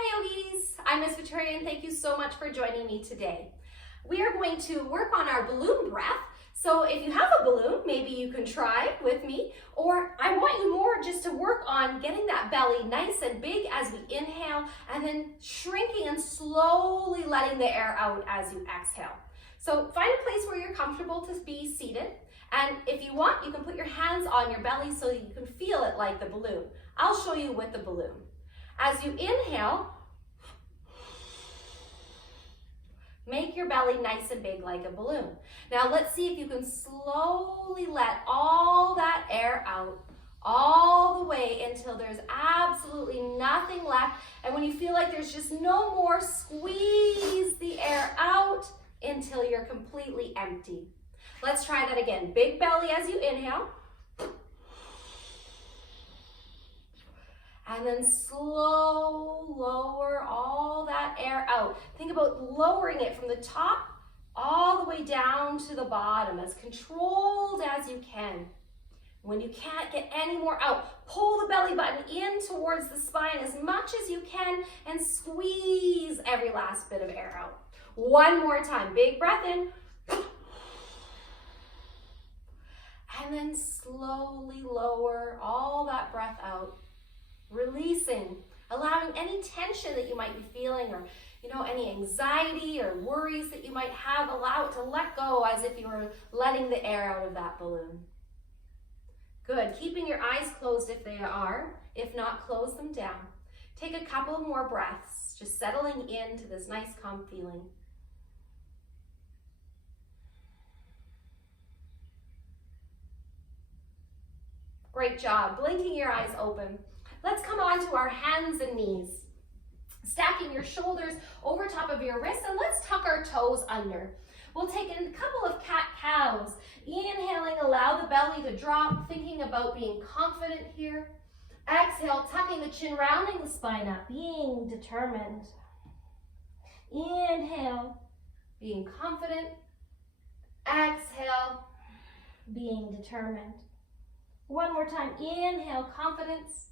Hi yogis, I'm Miss Victoria and thank you so much for joining me today. We are going to work on our balloon breath. So if you have a balloon, maybe you can try with me, or I want you more just to work on getting that belly nice and big as we inhale and then shrinking and slowly letting the air out as you exhale. So find a place where you're comfortable to be seated. And if you want, you can put your hands on your belly so that you can feel it like the balloon. I'll show you with the balloon. As you inhale, make your belly nice and big like a balloon. Now let's see if you can slowly let all that air out all the way until there's absolutely nothing left. And when you feel like there's just no more, squeeze the air out until you're completely empty. Let's try that again. Big belly as you inhale. And then slow, lower all that air out. Think about lowering it from the top all the way down to the bottom, as controlled as you can. When you can't get any more out, pull the belly button in towards the spine as much as you can and squeeze every last bit of air out. One more time, big breath in. And then slowly lower all that breath out. Releasing, allowing any tension that you might be feeling or any anxiety or worries that you might have, allow it to let go as if you were letting the air out of that balloon. Good, keeping your eyes closed if they are. If not, close them down. Take a couple more breaths, just settling into this nice calm feeling. Great job, blinking your eyes open. Let's come on to our hands and knees. Stacking your shoulders over top of your wrists, and let's tuck our toes under. We'll take a couple of cat-cows. Inhaling, allow the belly to drop, thinking about being confident here. Exhale, tucking the chin, rounding the spine up, being determined. Inhale, being confident. Exhale, being determined. One more time, inhale, confidence.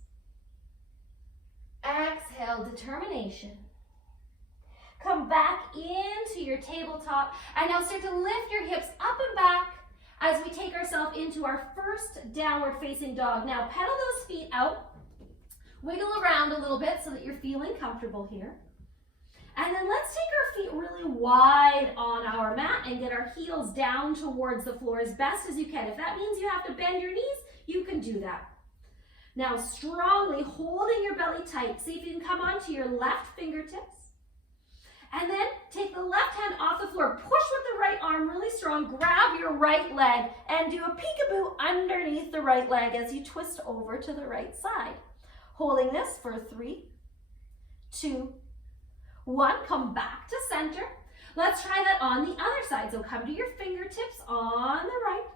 Exhale, determination. Come back into your tabletop and now start to lift your hips up and back as we take ourselves into our first downward facing dog. Now pedal those feet out, wiggle around a little bit so that you're feeling comfortable here. And then let's take our feet really wide on our mat and get our heels down towards the floor as best as you can. If that means you have to bend your knees, you can do that. Now strongly holding your belly tight. See if you can come onto your left fingertips. And then take the left hand off the floor. Push with the right arm really strong. Grab your right leg and do a peekaboo underneath the right leg as you twist over to the right side. Holding this for 3, 2, 1. Come back to center. Let's try that on the other side. So come to your fingertips on the right.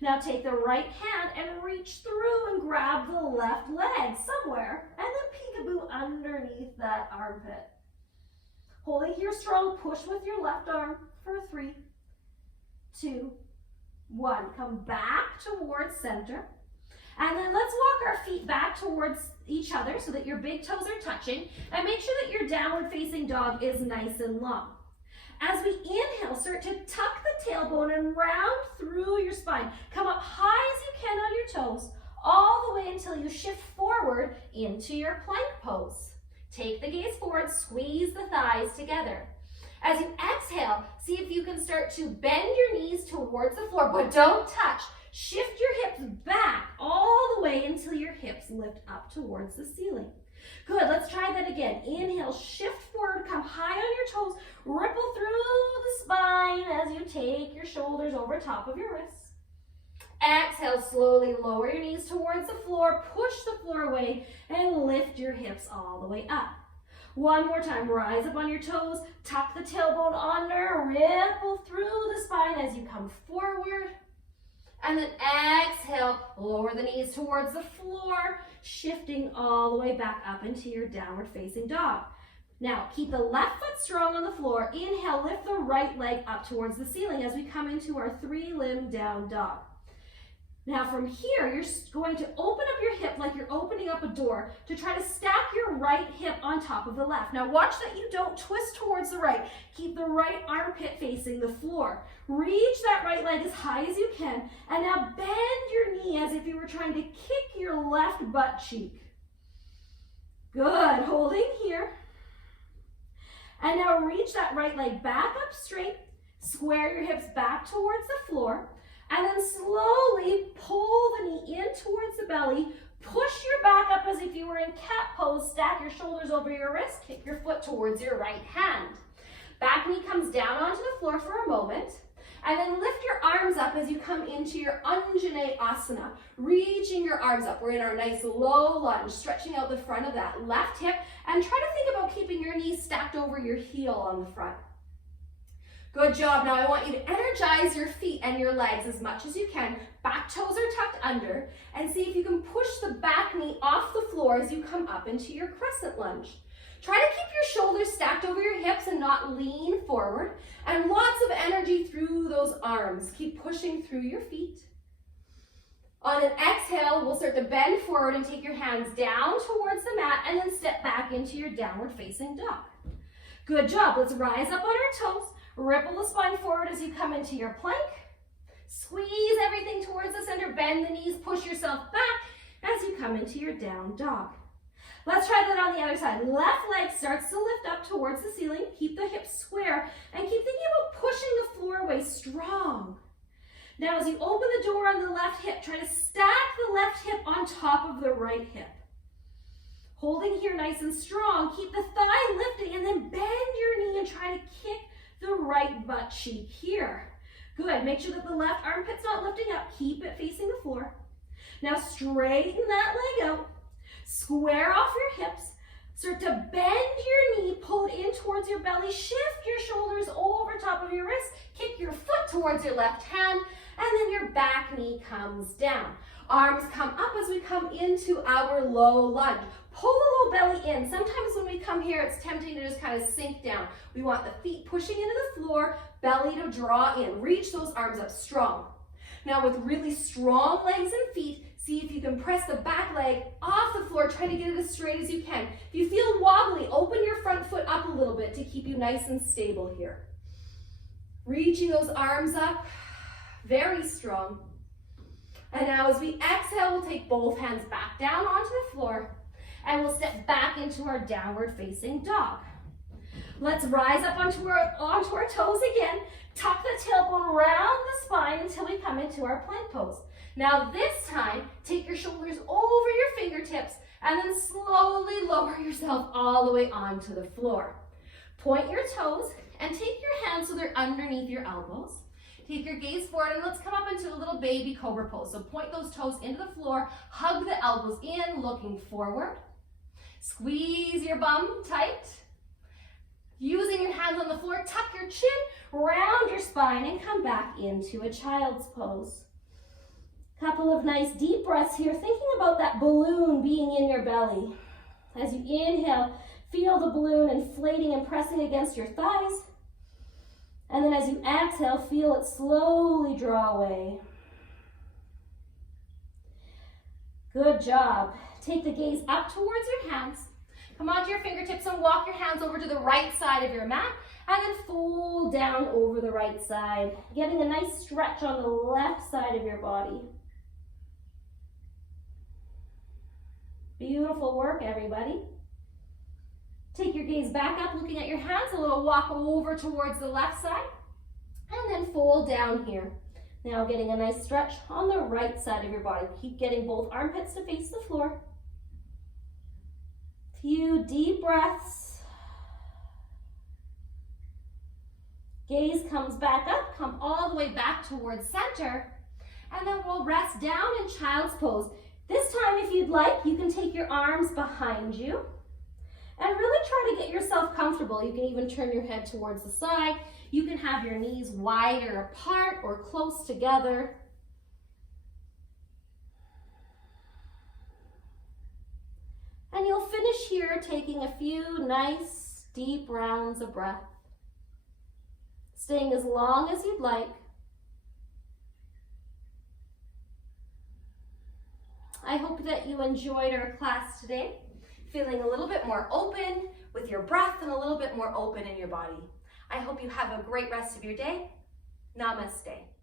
Now take the right hand and reach through and grab the left leg somewhere and then peekaboo underneath that armpit. Holding here strong, push with your left arm for 3, 2, 1. Come back towards center. And then let's walk our feet back towards each other so that your big toes are touching, and make sure that your downward facing dog is nice and long. As we inhale, start to tuck the tailbone and round through your spine. Come up high as you can on your toes, all the way until you shift forward into your plank pose. Take the gaze forward, squeeze the thighs together. As you exhale, see if you can start to bend your knees towards the floor, but don't touch. Shift your hips back all the way until your hips lift up towards the ceiling. Good, let's try that again. Inhale, shift forward, come high on your toes, ripple through the spine as you take your shoulders over top of your wrists. Exhale, slowly lower your knees towards the floor, push the floor away, and lift your hips all the way up. One more time, rise up on your toes, tuck the tailbone under, ripple through the spine as you come forward. And then exhale, lower the knees towards the floor, shifting all the way back up into your downward facing dog. Now, keep the left foot strong on the floor. Inhale, lift the right leg up towards the ceiling as we come into our 3-limb down dog. Now from here, you're going to open up your hip like you're opening up a door to try to stack your right hip on top of the left. Now watch that you don't twist towards the right. Keep the right armpit facing the floor. Reach that right leg as high as you can, and now bend your knee as if you were trying to kick your left butt cheek. Good, holding here. And now reach that right leg back up straight, square your hips back towards the floor, and then slowly pull the knee in towards the belly. Push your back up as if you were in cat pose. Stack your shoulders over your wrist. Kick your foot towards your right hand. Back knee comes down onto the floor for a moment. And then lift your arms up as you come into your Anjaneyasana. Reaching your arms up. We're in our nice low lunge. Stretching out the front of that left hip. And try to think about keeping your knees stacked over your heel on the front. Good job. Now I want you to energize your feet and your legs as much as you can. Back toes are tucked under. And see if you can push the back knee off the floor as you come up into your crescent lunge. Try to keep your shoulders stacked over your hips and not lean forward. And lots of energy through those arms. Keep pushing through your feet. On an exhale, we'll start to bend forward and take your hands down towards the mat and then step back into your downward facing dog. Good job. Let's rise up on our toes. Ripple the spine forward as you come into your plank. Squeeze everything towards the center. Bend the knees. Push yourself back as you come into your down dog. Let's try that on the other side. Left leg starts to lift up towards the ceiling. Keep the hips square and keep thinking about pushing the floor away strong. Now as you open the door on the left hip, try to stack the left hip on top of the right hip. Holding here nice and strong. Keep the thigh lifting and then bend your knee and try to kick the right butt cheek here. Good. Make sure that the left armpit's not lifting up. Keep it facing the floor. Now straighten that leg out. Square off your hips. Start to bend your knee. Pull it in towards your belly. Shift your shoulders over top of your wrist. Kick your foot towards your left hand. And then your back knee comes down. Arms come up as we come into our low lunge. Pull the low belly in. Sometimes when we come here, it's tempting to just kind of sink down. We want the feet pushing into the floor, belly to draw in. Reach those arms up strong. Now with really strong legs and feet, see if you can press the back leg off the floor. Try to get it as straight as you can. If you feel wobbly, open your front foot up a little bit to keep you nice and stable here. Reaching those arms up, very strong. And now as we exhale, we'll take both hands back down onto the floor and we'll step back into our downward facing dog. Let's rise up onto our toes again. Tuck the tailbone around the spine until we come into our plank pose. Now this time, take your shoulders over your fingertips and then slowly lower yourself all the way onto the floor. Point your toes and take your hands so they're underneath your elbows. Take your gaze forward and let's come up into a little baby cobra pose. So point those toes into the floor, hug the elbows in, looking forward. Squeeze your bum tight. Using your hands on the floor, tuck your chin, round your spine and come back into a child's pose. Couple of nice deep breaths here, thinking about that balloon being in your belly. As you inhale, feel the balloon inflating and pressing against your thighs. And then as you exhale, feel it slowly draw away. Good job. Take the gaze up towards your hands. Come onto your fingertips and walk your hands over to the right side of your mat and then fold down over the right side, getting a nice stretch on the left side of your body. Beautiful work, everybody. Take your gaze back up, looking at your hands, a little walk over towards the left side, and then fold down here. Now getting a nice stretch on the right side of your body. Keep getting both armpits to face the floor. Few deep breaths. Gaze comes back up, come all the way back towards center, and then we'll rest down in child's pose. This time, if you'd like, you can take your arms behind you and really try to get yourself comfortable. You can even turn your head towards the side. You can have your knees wider apart or close together. And you'll finish here taking a few nice deep rounds of breath, staying as long as you'd like. I hope that you enjoyed our class today, feeling a little bit more open with your breath and a little bit more open in your body. I hope you have a great rest of your day. Namaste.